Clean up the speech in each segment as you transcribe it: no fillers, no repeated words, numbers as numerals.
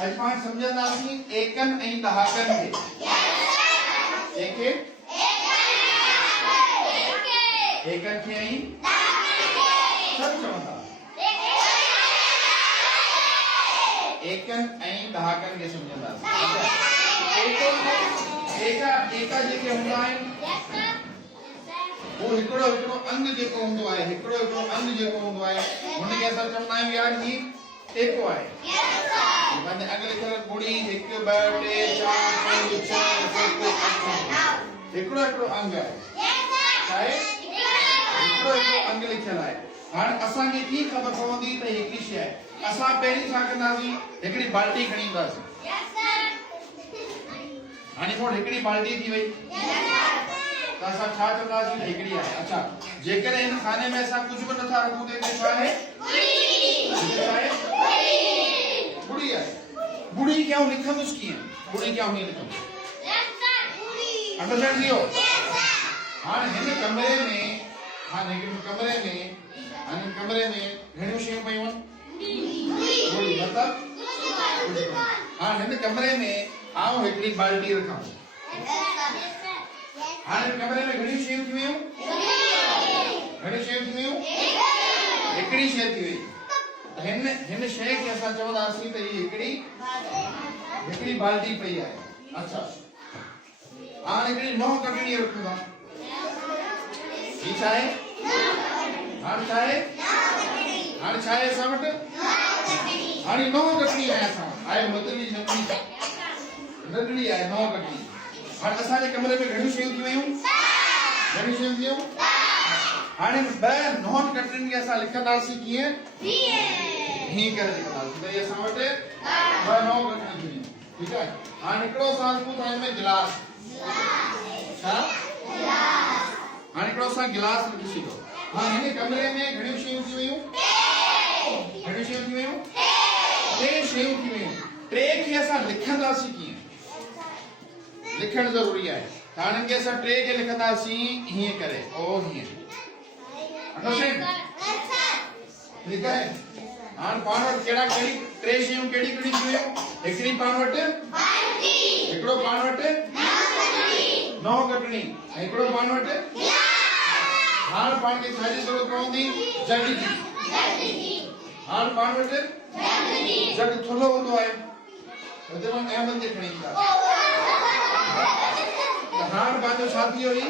अज पाण समझंदासीं एकन ऐं दहाकन खे। एकन खे ऐं सभु चवंदा एकन ऐं दहाकन खे समझंदासीं। एका जेके हूंदा आहिनि वो हिकिड़ो हिकिड़ो अंग जेको हूंदो आहे, हिकिड़ो हिकिड़ो अंग जेको हूंदो आहे हुनखे असां चवंदा आहियूं यार ही एको आहे। माने अॻु लिखियल ॿुड़ी हिकु ॿ टे चारि पंज छह सत अठ हिकिड़ो हिकिड़ो अंग आहे। हिकिड़ो हिकिड़ो अंग लिखियल आहे। हाणे असांखे कीअं ख़बर पवंदी त हिकिड़ी शइ आहे? असां पहिरीं छा कंदासीं, हिकिड़ी बाल्टी खणी ईंदासीं। हाणे पोइ हिकिड़ी बाल्टी थी वई त असां छा चवंदासीं त हिकिड़ी आहे। अच्छा, जेकॾहिं हिन खाने में असां कुझु बि नथा रखूं त छा आहे? बुड़ी आहे। बुड़ी खे आउं लिखंदुसि कीअं? बुड़ी खे आउं हीअं लिखंदुसि। अंडरस्टैंड थियो? हाणे हिन कमरे में घणियूं शयूं पयूं आहिनि? बुड़ी मतिलबु हाणे हिन कमरे में आउं हिकिड़ी बाल्टी रखां। हाणे कमरे में घणी शयूं थी वियूं? हिकिड़ी शइ थी वई। हिन शइ खे असां चवंदासीं त ही हिकिड़ी बाल्टी पई आहे। अच्छा, हाणे हिकिड़ी नौं कटड़ी रखूं था। ही छा आहे? हाणे छा आहे असां वटि? हाणे नौं कटड़ी आहे असां आहे मतली नंढड़ी आहे नौं कटड़ी। हाणे असांजे कमरे में घणियूं शयूं थी वियूं? हाणे ॿ नॉन कटरियुनि खे असां लिखंदासीं कीअं? हीअं करे लिखंदासीं। भई असां वटि ॿ नॉन कटरियूं थी वियूं। ठीकु आहे। हाणे हिकिड़ो असां रखूं था हिन में गिलास। छा? हाणे हिकिड़ो असां गिलास रखी छॾियो। हाणे हिन कमरे में घणियूं शयूं थी वियूं? टे शयूं थी वियूं। टे खे असां लिखंदासीं कीअं? लिखण ज़रूरी आहे। हाणे असां टे खे लिखंदासीं हीअं करे ओ हीअं। अंडरस्टैंड? ठीकु आहे। हाणे पाण वटि कहिड़ी टे शयूं कहिड़ी थी वियूं? हिकिड़ी पाण वटि हिकिड़ो पाण वटि नौं कटड़ी, हिकिड़ो पाण वटि। हाणे पाण खे छाजी ज़रूरत पवंदी? जग जी। हाणे पाण वटि जग थुल्हो हूंदो आहे त मां अहमद खे खणी ईंदा। हाणे पंहिंजो छा थी वई?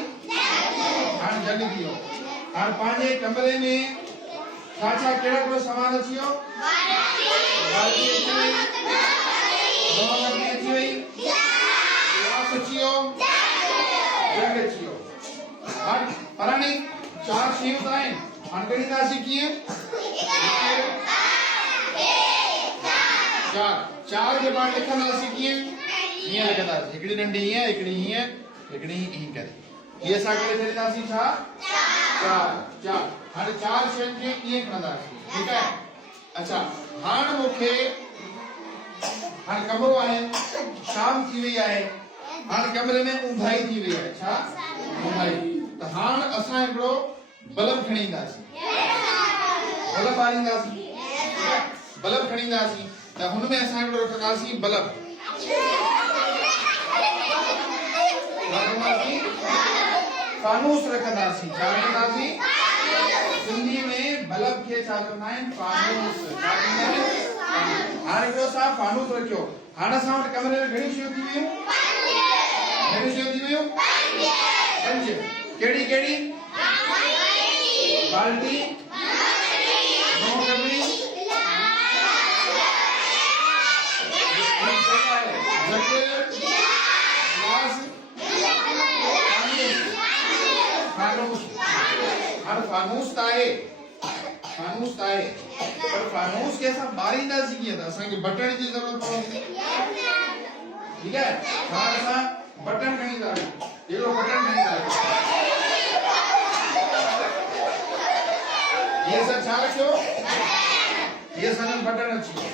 हाणे जग थी वियो। हाणे पंहिंजे कमरे में छा कहिड़ो कहिड़ो सामान अची वियो? बाल्टी अची वई, नौं कटड़ी अची वई, गिलास अची वियो, जग अची वियो। हाणे पराणी चार शयूं त आहिनि। हाणे ॻणींदासीं कीअं? चार जे पाण लिखंदासीं कीअं? हीअं लिखंदासीं। हिकिड़ी नंढी हीअं, हिकिड़ी हीअं, हिकिड़ी हीअं करे। इहे असां करे छॾींदासीं छा? चार। हाणे चार शयुनि खे कीअं खणंदासीं? ठीकु आहे। अच्छा, हाणे मूंखे हाणे कमरो आहे, शाम थी वई आहे। हाणे कमरे में ऊंधाई थी वई आहे। छा? ऊंधाई। त हाणे असां हिकिड़ो बल्ब खणी ईंदासीं। बल्ब ॿारींदासीं। बल्ब खणी ईंदासीं त हुन में असां हिकिड़ो रखंदासीं बल्ब। फानूस रखंदासीं। छा रखंदासीं? सिंधी में बल्ब खे छा चवंदा आहिनि? फानूस। हाणे हिकिड़ो असां फानूस रखियो। हाणे असां वटि कमरे में घणियूं शयूं थी वियूं? पंज। कहिड़ी कहिड़ी? बाल्टी, नौं कटड़ी, फानूस त आहे। पर फानूस खे असां ॿारींदासीं कीअं? त असांखे बटण जी ज़रूरत पवंदी। ठीकु आहे। हाणे असां बटन खणी ईंदासीं। हिकिड़ो बटन खणी ईंदासीं। ये सर छा रखियो? ये असांजो बटन अची वियो।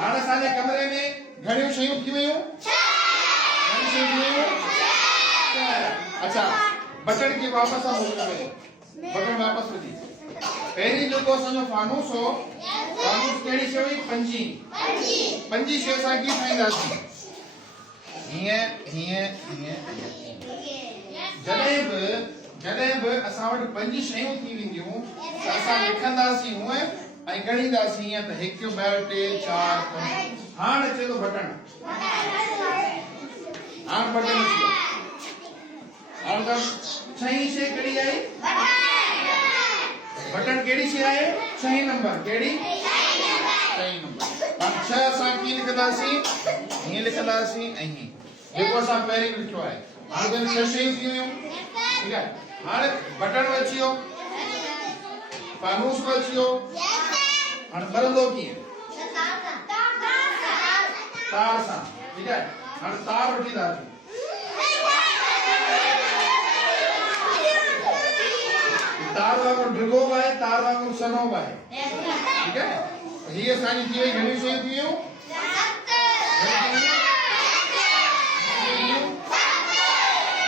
हाणे असांजे कमरे में घणियूं शयूं थी वियूं? अच्छा, बटन खे वापसि मोकिलियो। बटन वापसि विझी। पहिरीं जेको असांजो फानूस हो फानूस केड़ी शे हुई पंजी पंजी शे सा की ठाईंदासी हिए हिए हिए जडे ब असा वट पंजी शयूं थी विंदियूं त असा लिखंदासी हुए ऐं गणींदासी ईअं त 1 2 3 4 5 हाणे अचे थो बटन हाणे बटन अची हाणे त छहीं शइ कहिड़ी आहे बटन केड़ी शइ आहे छहीं नंबर केड़ी छहीं नंबर हम छह असां कीअं लिखंदासीं हीअं लिखंदासीं ऐं हीअं जेको असां पहिरीं लिखियो आहे हाणे त छह शयूं थी वियूं ठीकु आहे हाणे बटन अची वियो फानूस अची वियो हाणे ॿरंदो कीअं तार सां ठीकु आहे हाणे तार वठींदासीं तार वांगुरु ढिघो बि आहे तार वांगुरु सनो बि आहे ठीकु आहे हीअ असांजी थी वई घणियूं शयूं थी वियूं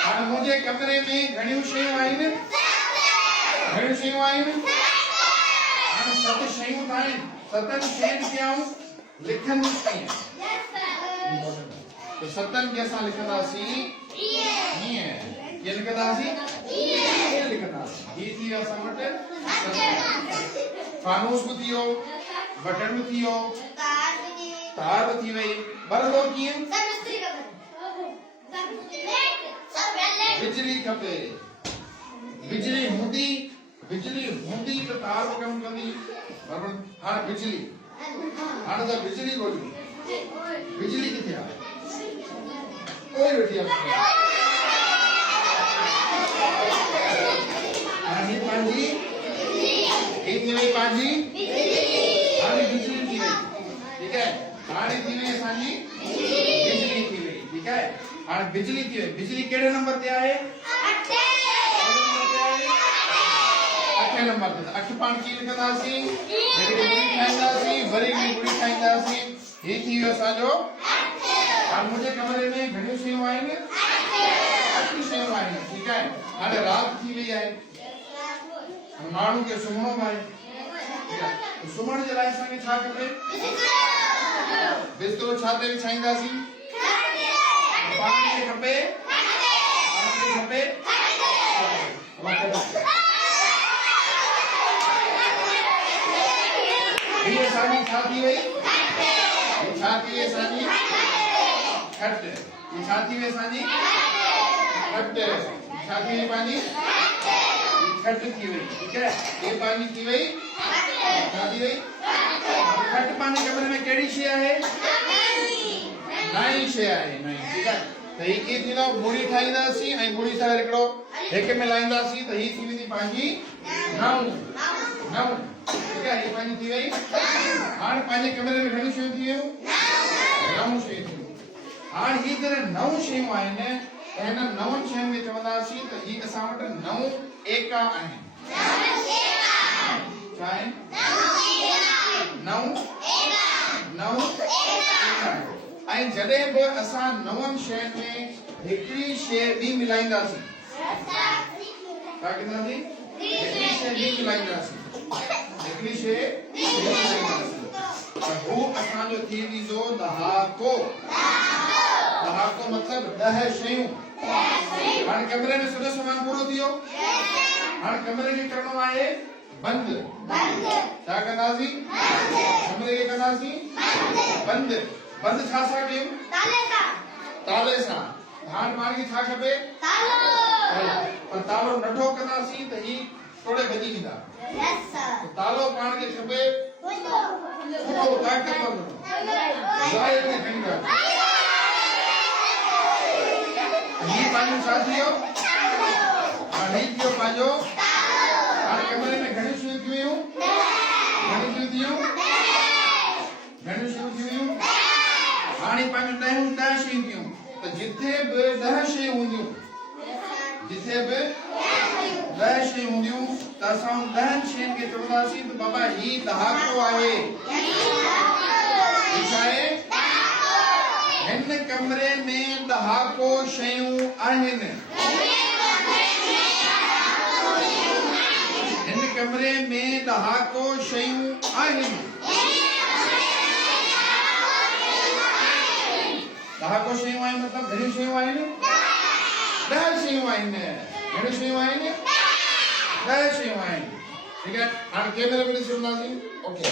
हाणे मुंहिंजे कमरे में घणियूं शयूं आहिनि घणियूं शयूं आहिनि हाणे 7 शयूं आहिनि 7 शयुनि खे आऊं लिखंदुसि कीअं त 7 खे असां लिखंदासीं हीअं कीअं लिखंदासीं हीअं लिखंदासीं हीअ थी वियो असां वटि फानूस बि थी वियो बटन बि थी वियो तार बि थी वई ॿरंदो कीअं बिजली खपे बिजली हूंदी त तार बि कमु कंदी बराबरि हाणे बिजली हाणे त बिजली ॻोल्हियूं बिजली किथे आहे कोई वेठी आहे हाणे पंहिंजी ही थी वई पंहिंजी हाणे बिजली थी वई ठीकु आहे हाणे थी वई असांजी बिजली थी वई ठीकु आहे हाणे बिजली थी वई बिजली कहिड़े नंबर ते आहे 8 नंबर ते 8 पाण कीअं लिखंदासीं हिकिड़ी गुड़ी ठाहींदासीं वरी हिकिड़ी गुड़ी ठाहींदासीं ही थी वियो असांजो हाणे मुंहिंजे कमरे में घणियूं शयूं आहिनि 8 शयूं आहिनि ठीकु आहे हाणे राति थी वई आहे माण्हू खे सुम्हणो आहे सुम्हण जे लाइ असांखे छा खपे बिस्तरो छा ते विछाईंदासीं पाण खे खपे ये सानी छा थी वई ये छा थी वई असांजी खट ये छा थी वई असांजी खट छा थी वई पंहिंजी खट थी वई ठीकु आहे ये पंहिंजी थी वई छा थी वई खट पंहिंजे कमरे में कहिड़ी शइ आहे नई शइ आहे नई ठीकु आहे त ही कीअं थींदो गुड़ी ठाहींदासीं ऐं गुड़ी सां हिकिड़ो हिक में लाईंदासीं त ही थी वेंदी पंहिंजी नव ठीकु आहे ही पंहिंजी थी वई हाणे पंहिंजे कमरे में घणियूं शयूं थी वियूं 9 शयूं थी वियूं हाणे ही जॾहिं 9 शयूं आहिनि त हिन 9 शयुनि खे चवंदासीं त ही असां वटि 9 एका आहिनि छा आहिनि 9 एका ऐं जॾहिं बि असां 9 शयुनि में हिकिड़ी शइ ॿी मिलाईंदासीं छा कंदासीं हिकिड़ी शइ ॿी मिलाईंदासीं हिकिड़ी शइ ॿी मिलाईंदासीं त हू असांजो थी वेंदो दहाको मतिलबु 10 शयूं हाणे कमरे में सॼो सामान पूरो थी वियो हाणे कमरे खे करणो आहे बंदि छा कंदासीं कमरे खे कंदासीं बंदि छा सां कयूं ताले सां हाणे पाण खे छा खपे पर तालो नंढो कंदासीं त ही थोड़े भॼी वेंदा तालो पाण खे खपे ताक़तवर ज़ाहिर में खणी ही पंहिंजो छा थी वियो हाणे ही थी वियो पंहिंजो हाणे कमरे में घणियूं शयूं थी वियूं हाणे पंहिंजो 10 शयूं थियूं त जिथे बि 10 शयूं हूंदियूं त असां 10 शयुनि खे चवंदासीं त बाबा ही दहाको आहे छा आहे हिन कमरे में दहाको शयूं आहिनि हिन कमरे में दहाको शयूं आहिनि ॾह को शयूं आहिनि मतिलबु घणियूं शयूं आहिनि 10 शयूं आहिनि घणियूं शयूं आहिनि 10 शयूं आहिनि ठीकु आहे हाणे कैमरे में ॾिसी हूंदासीं ओके